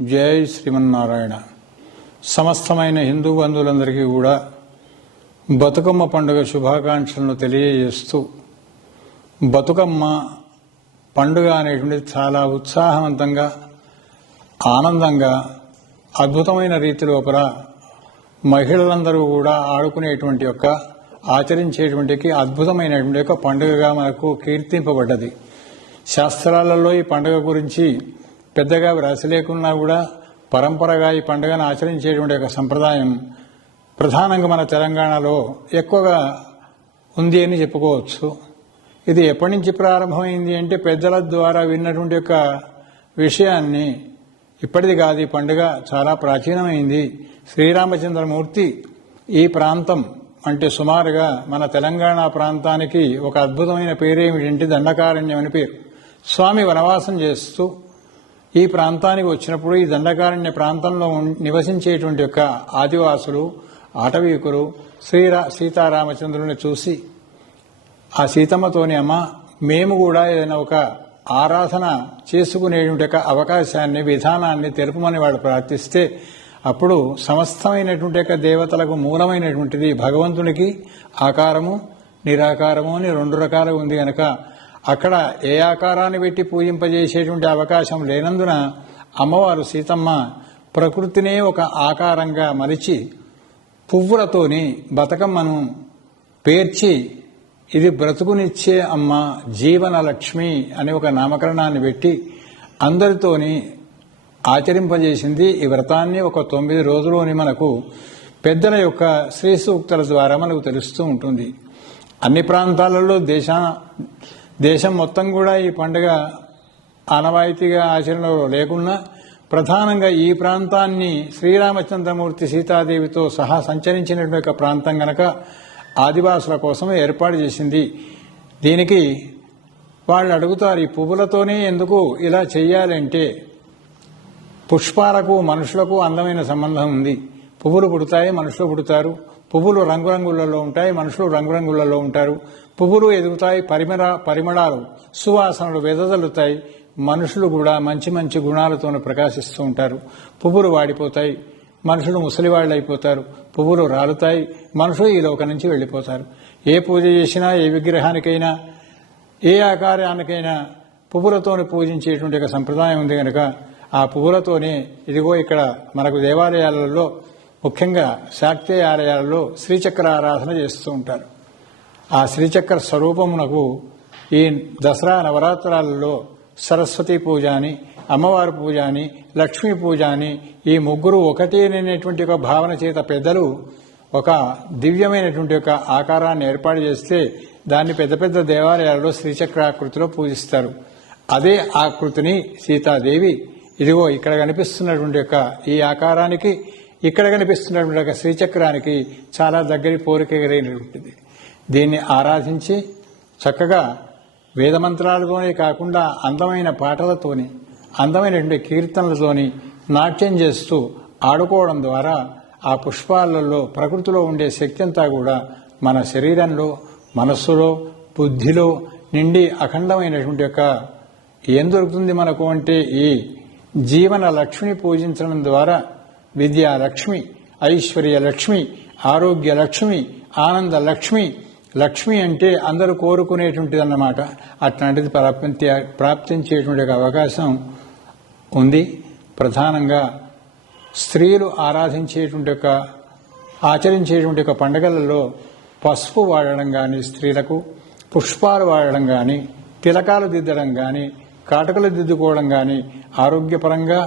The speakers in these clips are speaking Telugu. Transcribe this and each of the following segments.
జై శ్రీమన్నారాయణ. సమస్తమైన హిందూ బంధువులందరికీ కూడా బతుకమ్మ పండుగ శుభాకాంక్షలను తెలియజేస్తూ బతుకమ్మ పండుగ అనేటువంటిది చాలా ఉత్సాహవంతంగా ఆనందంగా అద్భుతమైన రీతిలోపల మహిళలందరూ కూడా ఆడుకునేటువంటి యొక్క ఆచరించేటువంటి అద్భుతమైనటువంటి యొక్క పండుగగా మనకు కీర్తింపబడ్డది. శాస్త్రాలలో ఈ పండుగ గురించి పెద్దగా వ్రాసి లేకున్నా కూడా పరంపరగా ఈ పండుగను ఆచరించేటువంటి ఒక సంప్రదాయం ప్రధానంగా మన తెలంగాణలో ఎక్కువగా ఉంది అని చెప్పుకోవచ్చు. ఇది ఎప్పటి నుంచి ప్రారంభమైంది అంటే పెద్దల ద్వారా విన్నటువంటి యొక్క విషయాన్ని ఇప్పటిది కాదు ఈ పండుగ చాలా ప్రాచీనమైంది. శ్రీరామచంద్రమూర్తి ఈ ప్రాంతం అంటే సుమారుగా మన తెలంగాణ ప్రాంతానికి ఒక అద్భుతమైన పేరేమిటంటే దండకారణ్యం అని పేరు. స్వామి వనవాసం చేస్తూ ఈ ప్రాంతానికి వచ్చినప్పుడు ఈ దండకారణ్య ప్రాంతంలో నివసించేటువంటి యొక్క ఆదివాసులు ఆటవీకులు శ్రీరా సీతారామచంద్రుని చూసి ఆ సీతమ్మతోని అమ్మ మేము కూడా ఏదైనా ఒక ఆరాధన చేసుకునేటువంటి యొక్క అవకాశాన్ని విధానాన్ని తెలుపమని వాళ్ళు ప్రార్థిస్తే అప్పుడు సమస్తమైనటువంటి యొక్క దేవతలకు మూలమైనటువంటిది భగవంతునికి ఆకారము నిరాకారము అని రెండు రకాలుగా ఉంది కనుక అక్కడ ఏ ఆకారాన్ని పెట్టి పూజింపజేసేటువంటి అవకాశం లేనందున అమ్మవారు సీతమ్మ ప్రకృతినే ఒక ఆకారంగా మలిచి పువ్వులతోని బతుకమ్మను పేర్చి ఇది బ్రతుకునిచ్చే అమ్మ జీవన లక్ష్మి అనే ఒక నామకరణాన్ని పెట్టి అందరితోని ఆచరింపజేసింది ఈ వ్రతాన్ని ఒక తొమ్మిది రోజులోని మనకు పెద్దల యొక్క శ్రీ సూక్తుల ద్వారా మనకు తెలుస్తూ ఉంటుంది. అన్ని ప్రాంతాలలో దేశ దేశం మొత్తం కూడా ఈ పండుగ ఆనవాయితీగా ఆచరణలో లేకున్నా ప్రధానంగా ఈ ప్రాంతాన్ని శ్రీరామచంద్రమూర్తి సీతాదేవితో సహా సంచరించినటువంటి ఒక ప్రాంతం గనక ఆదివాసుల కోసం ఏర్పాటు చేసింది. దీనికి వాళ్ళు అడుగుతారు ఈ పువ్వులతోనే ఎందుకు ఇలా చేయాలంటే పుష్పాలకు మనుషులకు అందమైన సంబంధం ఉంది. పువ్వులు పుడతాయి మనుషులు పుడతారు. పువ్వులు రంగురంగులలో ఉంటాయి మనుషులు రంగురంగులలో ఉంటారు. పువ్వులు ఎదుగుతాయి పరిమళ పరిమళాలు సువాసనలు వెదజల్లుతాయి. మనుషులు కూడా మంచి మంచి గుణాలతో ప్రకాశిస్తూ ఉంటారు. పువ్వులు వాడిపోతాయి మనుషులు ముసలివాళ్ళు అయిపోతారు పువ్వులు రాలుతాయి మనుషులు ఈ లోకం నుంచి వెళ్ళిపోతారు. ఏ పూజ చేసినా ఏ విగ్రహానికైనా ఏ ఆకారానికైనా పువ్వులతోనే పూజించేటువంటి ఒక సంప్రదాయం ఉంది కనుక ఆ పువ్వులతోనే ఇదిగో ఇక్కడ మనకు దేవాలయాలలో ముఖ్యంగా శాక్తే ఆలయాలలో శ్రీచక్ర ఆరాధన చేస్తూ ఉంటారు. ఆ శ్రీచక్ర స్వరూపమునకు ఈ దసరా నవరాత్రాలలో సరస్వతి పూజ అని అమ్మవారి పూజ అని లక్ష్మీ పూజ అని ఈ ముగ్గురు ఒకటి అనేటువంటి ఒక భావన చేత పెద్దలు ఒక దివ్యమైనటువంటి ఒక ఆకారాన్ని ఏర్పాటు చేస్తే దాన్ని పెద్ద పెద్ద దేవాలయాలలో శ్రీచక్రాకృతిలో పూజిస్తారు. అదే ఆకృతిని సీతాదేవి ఇదిగో ఇక్కడ కనిపిస్తున్నటువంటి యొక్క ఈ ఆకారానికి ఇక్కడ కనిపిస్తున్నటువంటి ఒక శ్రీచక్రానికి చాలా దగ్గరి పోలిక కలిగినటువంటిది దీన్ని ఆరాధించి చక్కగా వేదమంత్రాలతోనే కాకుండా అందమైన పాటలతోని అందమైనటువంటి కీర్తనలతోని నాట్యం చేస్తూ ఆడుకోవడం ద్వారా ఆ పుష్పాలలో ప్రకృతిలో ఉండే శక్తి అంతా కూడా మన శరీరంలో మనస్సులో బుద్ధిలో నిండి అఖండమైనటువంటి యొక్క ఏం దొరుకుతుంది మనకు అంటే ఈ జీవన లక్ష్మిని పూజించడం ద్వారా విద్యాలక్ష్మి ఐశ్వర్య లక్ష్మి ఆరోగ్య లక్ష్మి ఆనంద లక్ష్మి లక్ష్మి అంటే అందరూ కోరుకునేటువంటిది అన్నమాట అట్లాంటిది ప్రాప్తి ప్రాప్తించేటువంటి ఒక అవకాశం ఉంది. ప్రధానంగా స్త్రీలు ఆరాధించేటువంటి ఒక ఆచరించేటువంటి ఒక పండుగలలో పసుపు వాడడం కానీ స్త్రీలకు పుష్పాలు వాడడం కానీ తిలకాలు దిద్దడం కానీ కాటకలు దిద్దుకోవడం కానీ ఆరోగ్యపరంగా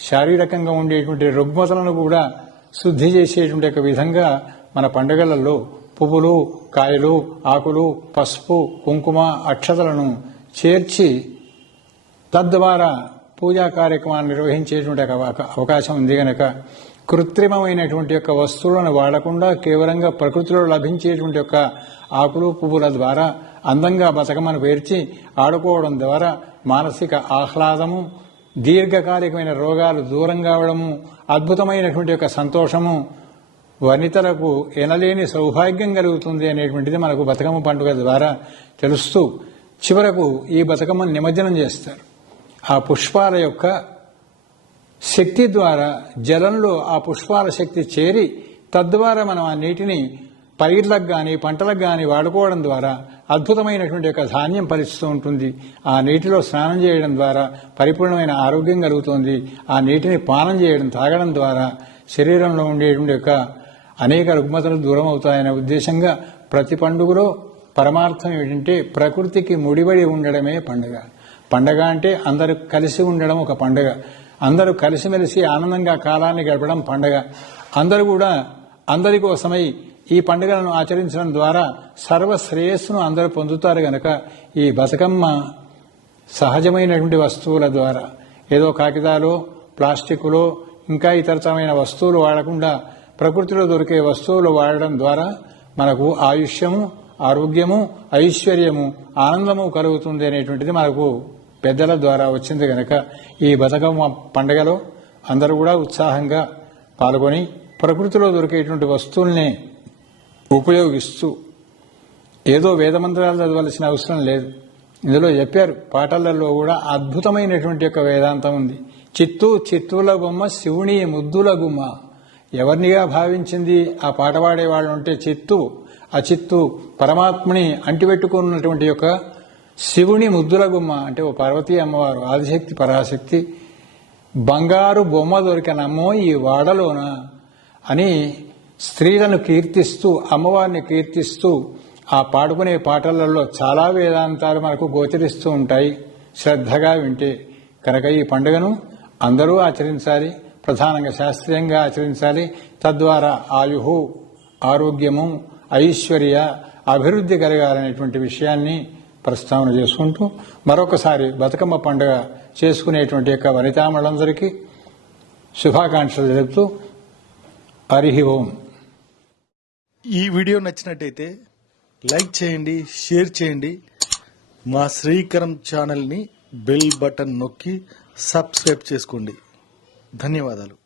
శారీరకంగా ఉండేటువంటి రుగ్మతలను కూడా శుద్ధి చేసేటువంటి ఒక విధంగా మన పండుగలలో పువ్వులు కాయలు ఆకులు పసుపు కుంకుమ అక్షతలను చేర్చి తద్వారా పూజా కార్యక్రమాన్ని నిర్వహించేటువంటి అవకాశం ఉంది గనక కృత్రిమమైనటువంటి యొక్క వస్తువులను వాడకుండా కేవలంగా ప్రకృతిలో లభించేటువంటి యొక్క ఆకులు పువ్వుల ద్వారా అందంగా బతకమని పేర్చి ఆడుకోవడం ద్వారా మానసిక ఆహ్లాదము దీర్ఘకాలికమైన రోగాలు దూరం కావడము అద్భుతమైనటువంటి యొక్క సంతోషము వనితలకు ఎనలేని సౌభాగ్యం కలుగుతుంది అనేటువంటిది మనకు బతుకమ్మ పండుగ ద్వారా తెలుస్తూ చివరకు ఈ బతుకమ్మను నిమజ్జనం చేస్తారు. ఆ పుష్పాల యొక్క శక్తి ద్వారా జలంలో ఆ పుష్పాల శక్తి చేరి తద్వారా మనం ఆ నీటిని పైర్లకు కానీ పంటలకు కానీ వాడుకోవడం ద్వారా అద్భుతమైనటువంటి యొక్క ధాన్యం ఫలిస్తూ ఉంటుంది. ఆ నీటిలో స్నానం చేయడం ద్వారా పరిపూర్ణమైన ఆరోగ్యం కలుగుతుంది. ఆ నీటిని పానం చేయడం తాగడం ద్వారా శరీరంలో ఉండేటువంటి యొక్క అనేక రుగ్మతలు దూరం అవుతాయనే ఉద్దేశంగా ప్రతి పండుగలో పరమార్థం ఏంటంటే ప్రకృతికి ముడిపడి ఉండడమే పండుగ. పండగ అంటే అందరూ కలిసి ఉండడం ఒక పండుగ. అందరూ కలిసిమెలిసి ఆనందంగా కాలాన్ని గడపడం పండగ. అందరూ కూడా అందరి కోసమై ఈ పండుగలను ఆచరించడం ద్వారా సర్వ శ్రేయస్సును అందరూ పొందుతారు గనక ఈ బతుకమ్మ సహజమైనటువంటి వస్తువుల ద్వారా. ఏదో కాగితాలు ప్లాస్టిక్లో ఇంకా ఇతరతమైన వస్తువులు వాడకుండా ప్రకృతిలో దొరికే వస్తువులు వాడడం ద్వారా మనకు ఆయుష్యము ఆరోగ్యము ఐశ్వర్యము ఆనందము కలుగుతుంది అనేటువంటిది మనకు పెద్దల ద్వారా వచ్చింది కనుక ఈ బతుకమ్మ పండుగలో అందరూ కూడా ఉత్సాహంగా పాల్గొని ప్రకృతిలో దొరికేటువంటి వస్తువుల్ని ఉపయోగిస్తూ ఏదో వేదమంత్రాలు చదవలసిన అవసరం లేదు. ఇందులో చెప్పారు పాటలలో కూడా అద్భుతమైనటువంటి యొక్క వేదాంతం ఉంది. చిత్తు చిత్తుల గుమ్మ శివుని ముద్దుల గుమ్మ. ఎవరినిగా భావించింది? ఆ పాట పాడే వాళ్ళు ఉంటే చిత్తు ఆ చిత్తు పరమాత్మని అంటిపెట్టుకున్నటువంటి యొక్క శివుని ముద్దుల గుమ్మ. అంటే ఓ పార్వతీ అమ్మవారు ఆదిశక్తి పరాశక్తి. బంగారు బొమ్మ దొరికనమ్మో ఈ వాడలోన? అని స్త్రీలను కీర్తిస్తూ అమ్మవారిని కీర్తిస్తూ ఆ పాడుకునే పాటలలో చాలా వేదాంతాలు మనకు గోచరిస్తూ ఉంటాయి. శ్రద్ధగా వింటే కనుక ఈ పండుగను అందరూ ఆచరించాలి ప్రధానంగా శాస్త్రీయంగా ఆచరించాలి. తద్వారా ఆయుహు ఆరోగ్యము ఐశ్వర్య అభివృద్ధి కలగాలనేటువంటి విషయాన్ని ప్రస్తావన చేసుకుంటూ మరొకసారి బతుకమ్మ పండుగ చేసుకునేటువంటి యొక్క వనితామలందరికీ శుభాకాంక్షలు తెలుపుతూ హరి ఓం. ఈ వీడియో నచ్చినట్టయితే లైక్ చేయండి షేర్ చేయండి. మా శ్రీకరం ఛానల్ని బెల్ బటన్ నొక్కి సబ్స్క్రైబ్ చేసుకోండి. ధన్యవాదాలు.